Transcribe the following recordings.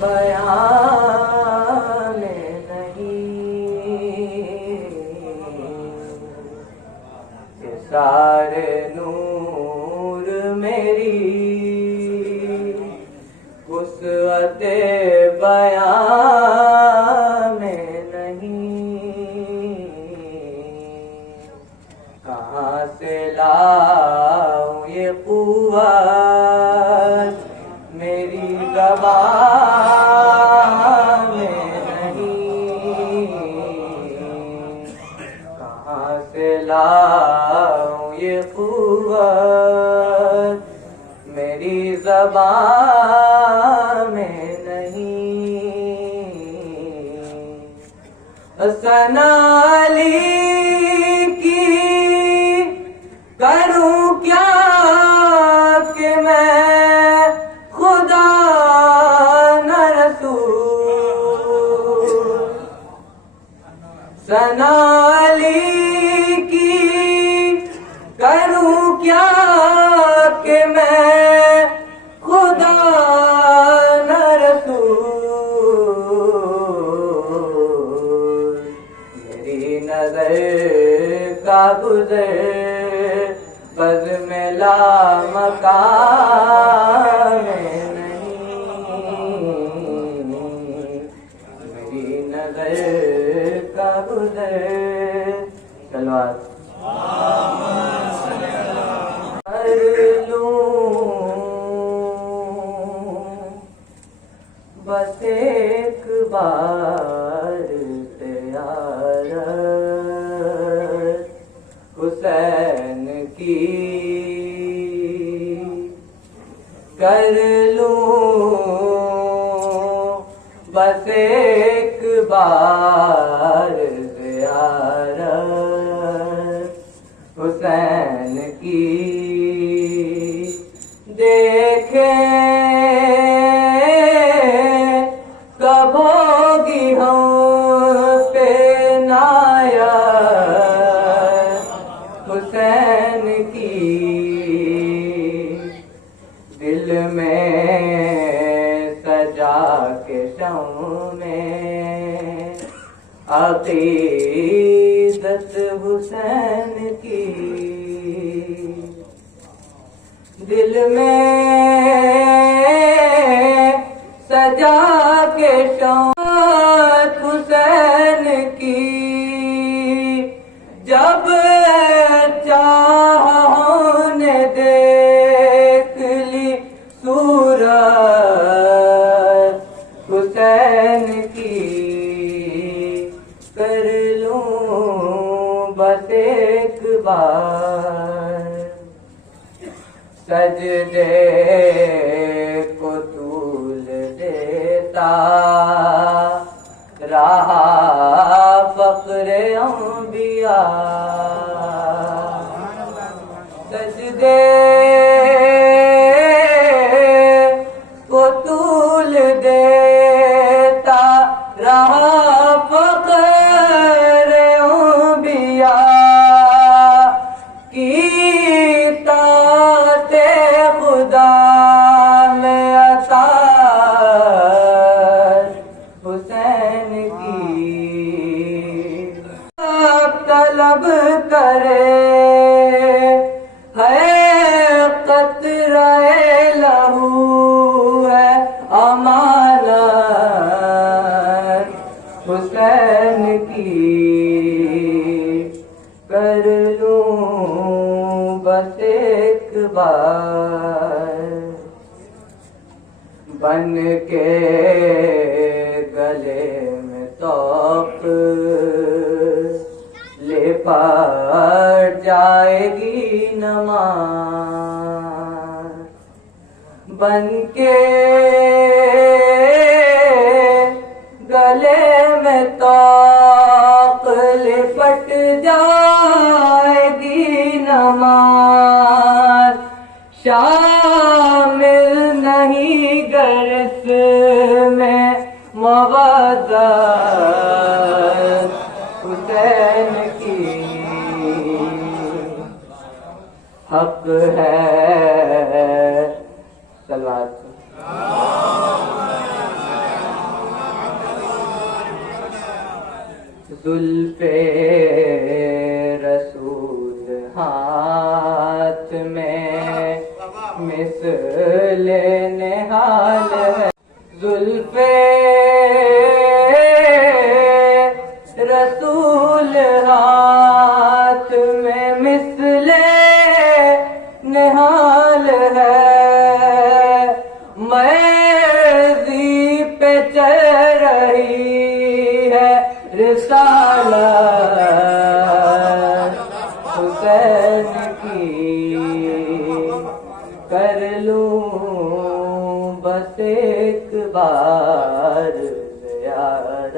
بیان نہیں کہ سارے نور میری وسعت بیان میں نہیں، کہاں سے لاؤں یہ قوت میری زبان میں نہیں، کہاں سے لاؤں یہ قوت میری زبان میں نہیں۔ ثنا علی کی کروں کیا کہ میں خدا نہ رسول، ثنا علی کی کروں کیا کہ میں خدا نہ رسول، میری نظر کا گزر بز میں لامکان میں نہیں، میری نظر کا گزر سلوات کر لوں بس ایک بار زیارت حسین کی کر لوں بس ایک بار زیارت حسین کی، دیکھیں کب ہوگی ہم پہ نایت حسین کی، دل میں سجا کے شمع میں عقیدت حسین کی، دل میں سجا کے شمع حسین کی، جب چاہوں نے دیکھ لی صورت حسین کی، کر لوں بس ایک بار سجدے کو طول دیتا رہا فخر انبیاء، سجدے کو طول دیتا رہا فخر انبیاء کی، طاعت خدا میں اطاعت حسین کی، طلب کرے ہے قطرہ لہو ہے امانت حسین کی، کر لوں بس ایک بار بن کے گلے میں توق لے پڑ جائے گی نماز، بن کے گلے میں توق لپٹ جائے گی نماز، شامل نہیں گرس میں مودت حسین کی، حق ہے سلوات زلف رسول ہاتھ میں مثل نہال ہے، زلف رسول ہاتھ میں مثل نہال ہے، مرضی پہ چل رہی ہے رسالت حسین کی، کر لوں بس ایک بار زیارت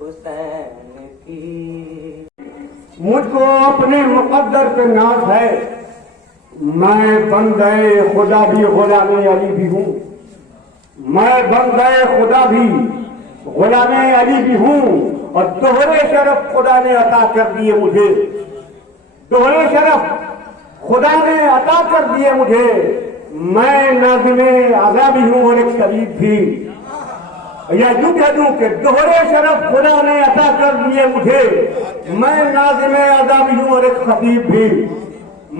حسین کی۔ مجھ کو اپنے مقدر پہ ناز ہے، میں بندے خدا بھی غلام علی بھی ہوں، میں بندے خدا بھی غلام علی بھی ہوں، اور دوہرے شرف خدا نے عطا کر دیے مجھے، دوہرے شرف خدا نے عطا کر دیے مجھے، میں ناظم اعضا بھی ہوں اور ایک شریف بھی، یا یوں کہہ دوں کہ دوہرے شرف خدا نے عطا کر دیے مجھے، میں ناظم اعضا بھی ہوں اور ایک خطیب بھی،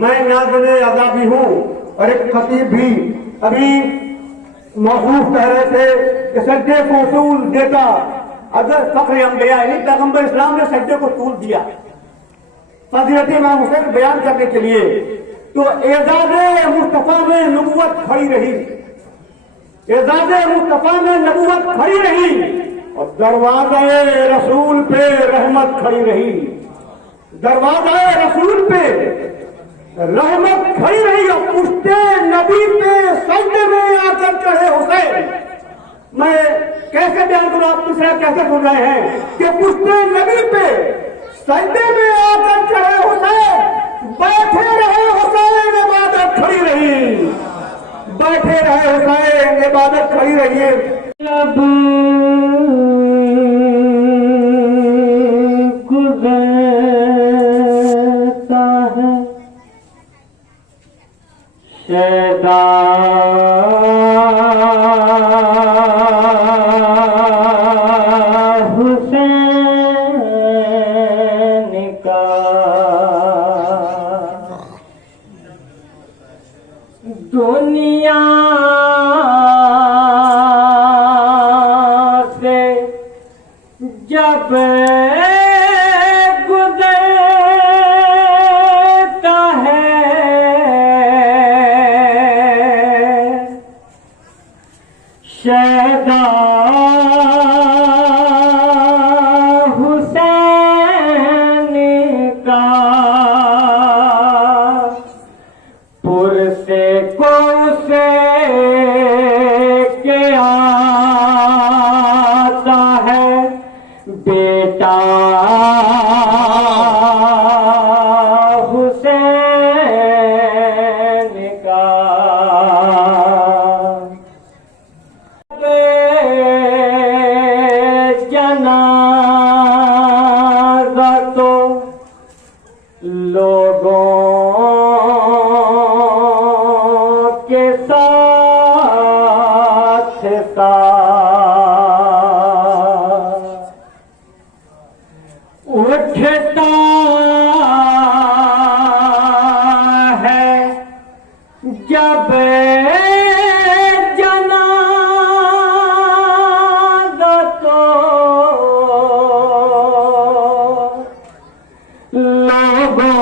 میں ناظم اعضا بھی ہوں اور ایک خطیب بھی۔ ابھی موصوف کہہ رہے تھے کہ سجدے کو طول دیتا اگر فخر انبیاء، یعنی پیغمبر اسلام نے سجدے کو طول دیا فضیلت امام حسین بیان کرنے کے لیے، تو اعزاز مصطفیٰ میں نبوت کھڑی رہی، اعزاز مصطفیٰ میں نبوت کھڑی رہی، اور دروازہ رسول پہ رحمت کھڑی رہی، دروازہ رسول پہ رحمت کھڑی رہی، اور پشت نبی پہ سجدے میں آ کر چڑھے حسین۔ میں کیسے بیان کروں، آپ دوسرا کیسے سن رہے ہیں کہ پشت نبی پہ سجدے میں آ کر چڑھے حسین، بیٹھے رہے حسین عبادت کھڑی رہی، بیٹھے رہے حسین عبادت کھڑی رہی۔ جب گزرتا ہے شیدا حسین کا، دنیا سے جب گزرتا ہے شیدا حسین کا، پرسے کو سے کے آتا ہے بیٹا حسین کا، جنازہ تو لوگوں کے ساتھ اٹھتا ہے جب جنازہ تو لوگوں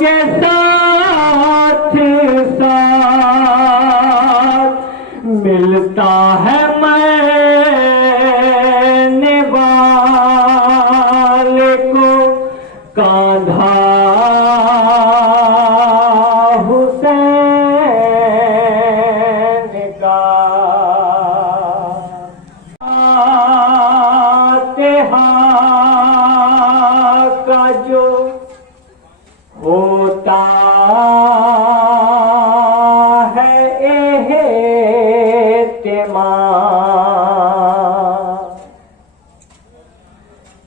کے ساتھ ملتا ہے میں والے کو کاندھا حسین کا، کا جو ہوتا ہے اہتمام،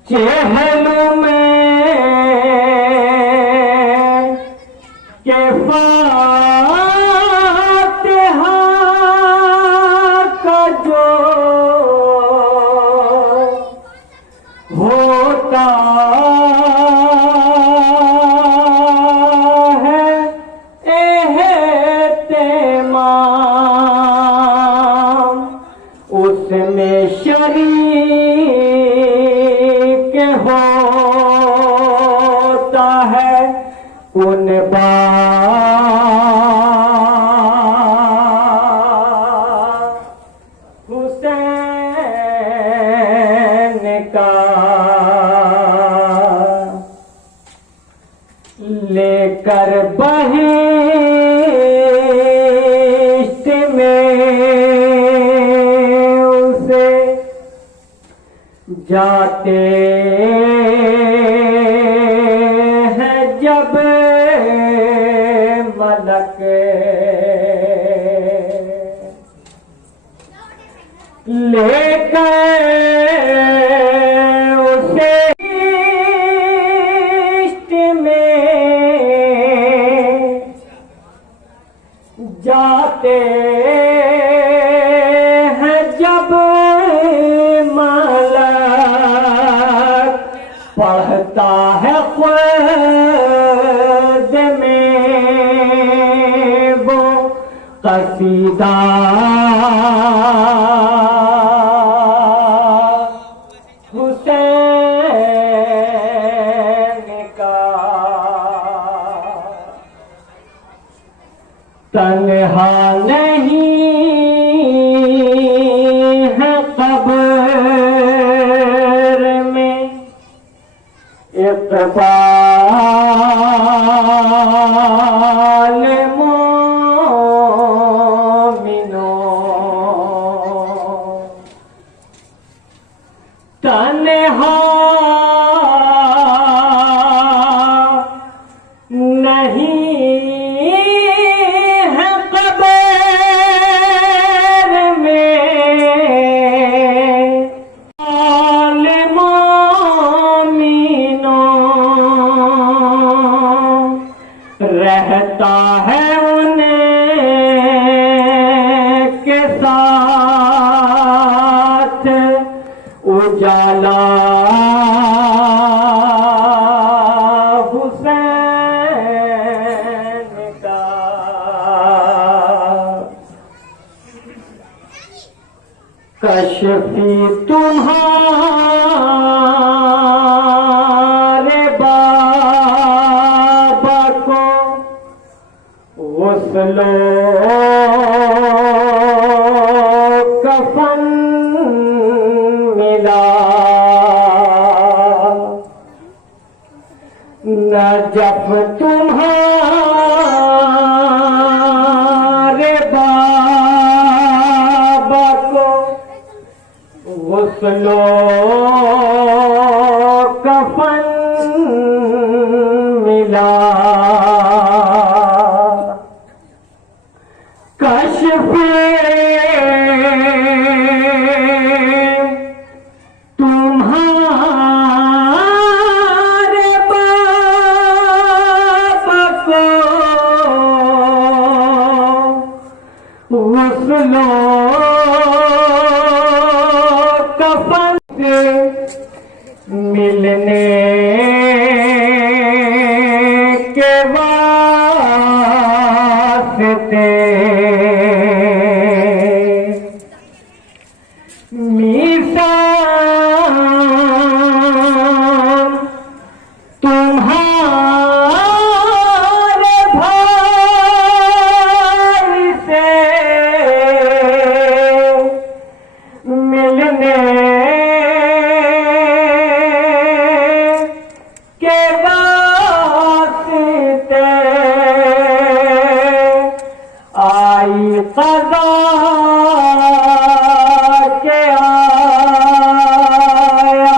چہلوں میں کہ فاتحہ کا جو کنبا حسین کا لے کر بہشت میں اسے جاتے ہیں جب ملک لے کر اسے بہشت میں جاتے ہیں جب ملک پڑھتا ہے خود میں وہ قصیدہ حسین کا تنہا نہیں ہے قبر میں اقبال مومنوں تنہا نہیں ہے قبر میں رہتا ہے ان کے ساتھ اجالا حسین کا کشفی تمہارے بابا کو غسل کفن ملا نجف تمہارے بابا کو غسل کفن ملا کشف تمہارے بابا کو غسل کفن سے ملنے کے واسطے میثاق تمہارے بھائی سے ملنے کے واسطے آئی قضا کے آیا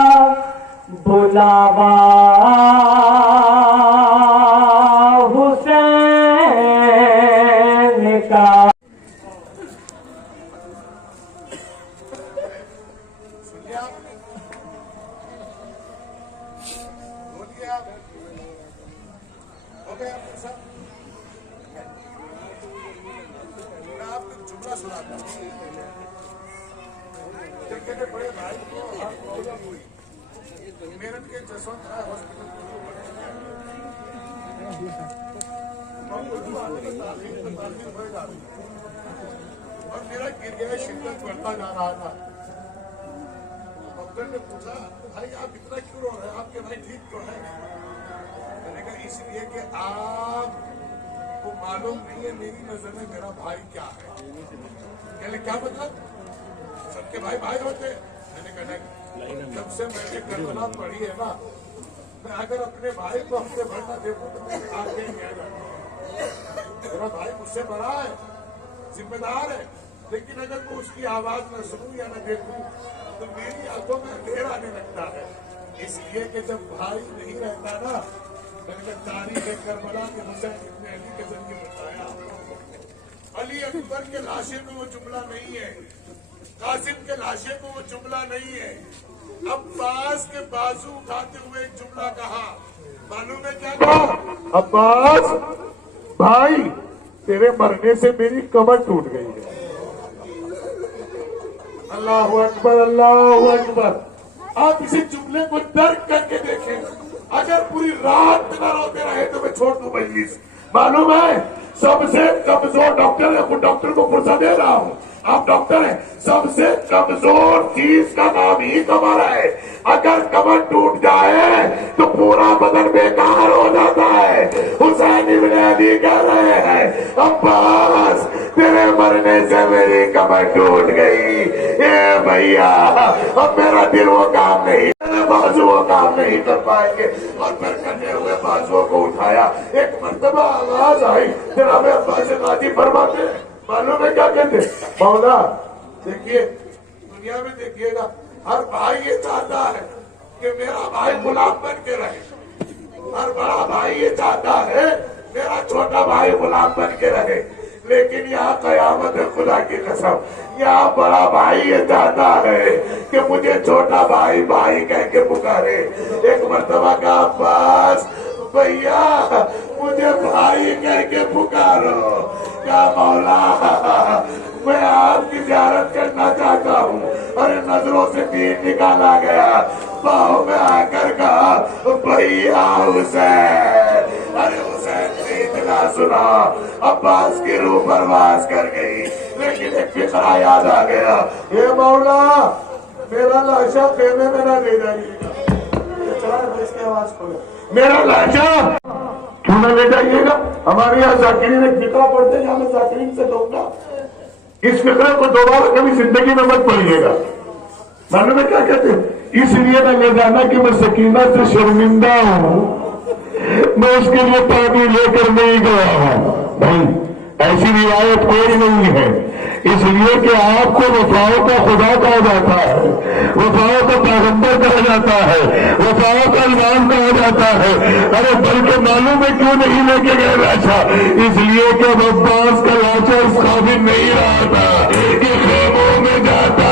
بلاوا حسین کا بڑے بھائی کو میرٹھ کے جسونت رائے ہاسپٹل اور میرا گریہ شدت بڑھتا جا رہا تھا. ڈاکٹر نے پوچھا بھائی آپ اتنا کیوں رو رہے ہیں, آپ کے بھائی ٹھیک تو ہے؟ میں نے کہا اس لیے کہ آپ کو معلوم نہیں ہے میری نظر میں میرا بھائی کیا ہے. یعنی کیا مطلب سب کے بھائی بھائی ہوتے ہیں. میں نے کہا نہیں, جب سے میں نے کربلا پڑھی ہے نا, میں اگر اپنے بھائی کو ہفتے بھر نہ دیکھوں تو میں آگے نہیں آ جاتا. میرا بھائی مجھ سے بڑا ہے, ذمہ دار ہے, لیکن اگر میں اس کی آواز نہ سنوں یا نہ دیکھوں تو میری آنکھوں میں اندھیر آنے لگتا ہے. اس لیے کہ جب بھائی نہیں رہتا نا, میں نے تاریخ کربلا کے حسین ابن علی کے ذریعے بتایا, علی اکبر کے لاشے میں وہ جملہ نہیں ہے, قاسم کے لاشے میں وہ جملہ نہیں ہے, عباس کے بازو اٹھاتے ہوئے ایک جملہ کہا. معلوم ہے کیا کہا؟ عباس بھائی تیرے مرنے سے میری کمر ٹوٹ گئی ہے. اللہ اکبر, اللہ اکبر. آپ اسی جملے کو درک کر کے دیکھیں. اگر پوری رات نہ روتے رہے تو میں چھوڑ دوں مجلس. معلوم ہے سب سے کمزور ڈاکٹر ہے, خود ڈاکٹر کو فرصت دے رہا ہوں, آپ ڈاکٹر ہیں, سب سے کمزور چیز کا نام ہی کمر ہے. اگر کمر ٹوٹ جائے تو پورا بدن بیکار ہو جاتا ہے. حسین ابن علی کہہ رہے ہیں عباس تیرے مرنے سے میری کمر ٹوٹ گئی. اے بھیا اب میرا دل وہ کام نہیں, بازو وہ کام نہیں کر پائیں گے. اور پھر کٹے ہوئے بازو کو اٹھایا. ایک مرتبہ آواز آئی, جناب عباس غازی فرماتے ہیں, معلوم ہے کیا کہتے ہیں؟ مولا دیکھیے, دنیا میں دیکھیے گا ہر بھائی یہ چاہتا ہے کہ میرا بھائی غلام بن کے رہے. ہر بڑا بھائی یہ چاہتا ہے میرا چھوٹا بھائی غلام بن کے رہے. لیکن یہاں قیامت ہے, خدا کی قسم, یہاں بڑا بھائی یہ چاہتا ہے کہ مجھے چھوٹا بھائی بھائی کہہ کے پکارے. ایک مرتبہ کا عباس بھیا مجھے بھائی کہہ کے پکارو. کیا مولا میں آپ کی زیارت کرنا چاہتا ہوں. اور نظروں سے تیر نکالا گیا, پاؤں میں آ کر کہا بھیا حسین. ارے حسین نے اتنا سنا عباس کی روح پرواز کر گئی. لیکن ایک فقرہ یاد آ گیا, اے مولا میرا لاشا خیمے میں نہ لے جائیے گا. اس کی آواز کھولے, میرا لاشا کیوں نہ لے جائیے گا. ہمارے یہاں ذاکرین ایک فقرہ پڑھتے ہیں, ہمیں ذاکرین سے دھوکا. اس فقرہ کو دوبارہ کبھی زندگی میں مت پڑھیے گا. معلوم ہے کیا کہتے ہیں؟ اس لیے نہ لے جانا کہ میں سکینہ سے شرمندہ ہوں, میں اس کے لیے پانی لے کر نہیں گیا ہوں. بھائی ایسی روایت کوئی نہیں ہے. اس لیے کہ آپ کو وفاؤں کا خدا کہا جاتا ہے, وفاؤں کا پیغمبر کہا جاتا ہے, وفاؤں کا امام کہا جاتا ہے. ارے بلکہ معلوم ہے کیوں نہیں لے کے گئے لاچا؟ اس لیے کہ عباس کا لاچا اس قابل نہیں رہا تھا کہ خیموں میں جاتا.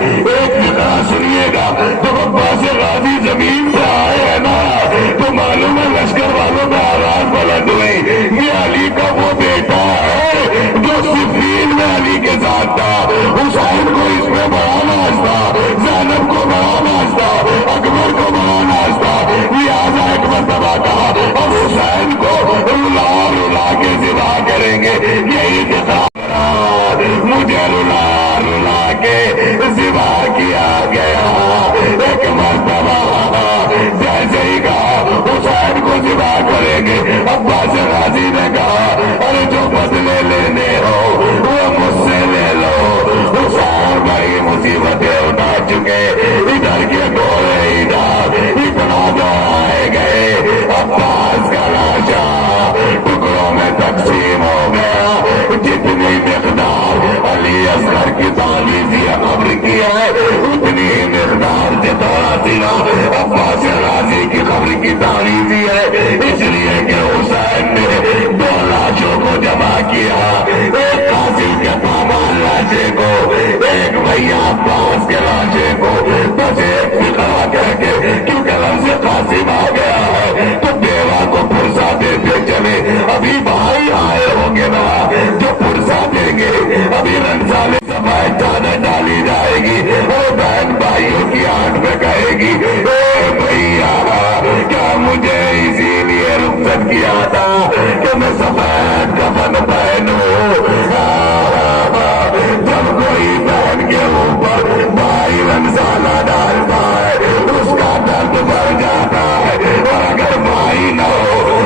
ایک فقرہ سنیے گا, جب عباس غازی زمین پہ آئے ہیں نا تو معلوم ہے لشکر والوں میں آواز بلند ہوئی, یہ علی کا وہ بیٹا ہے جو صفین میں علی کے ساتھ تھا. حسین کو اس میں بڑا ناز تھا, زینب کو بڑا ناز تھا, اکبر کو بڑا ناز تھا. لہٰذا ایک مرتبہ کہا اب حسین کو رلا رلا کے ذبح کریں گے. یہی مجھے رلا رلا کے ذبح کیا گیا. ایک مرتبہ جیسے ہی کہا حسین کو ذبح کریں گے, عباس غازی نے کہا ارے جو بدلے لینے ہو وہ مجھ سے لے لو. حسین بھائی مصیبتیں اٹھا چکے, ادھر کے گھوڑے ادھر اتنا دوڑائے گئے, عباس کا لاشا ٹکڑوں میں تقسیم ہو گیا. جتنی مقدار علی اصغر کی تعلیمی قبر کی ہے اتنی مقدار سے تھوڑا سینا عباس غازی کی قبر کی تعلیمی ہے. اس لیے کہ حسین نے دو لاشوں کو جمع کیا, ایک قاسم کے پامال لاشے کو, ایک بھیا عباس کے لاشے کو. بس ایک فقرہ کہہ کے کیونکہ لفظ قاسم آ گیا ہے تو بیوہ کو پرسا دیتے چلے. ابھی بھائی آئے ہوں گے نا جو پرسا دیں گے, ابھی رنسالے سفید چادر ڈالی جائے گی اور بہن بھائیوں کی آنکھ میں کہے گی اے بھیا کیا مجھے اسی لیے رخصت کیا تھا کہ میں سفید کفن پہنوں. جب کوئی بہن کے اوپر بھائی رنسالہ ڈالتا ہے اس کا درد بڑھ جاتا ہے, اور اگر بھائی نہ ہو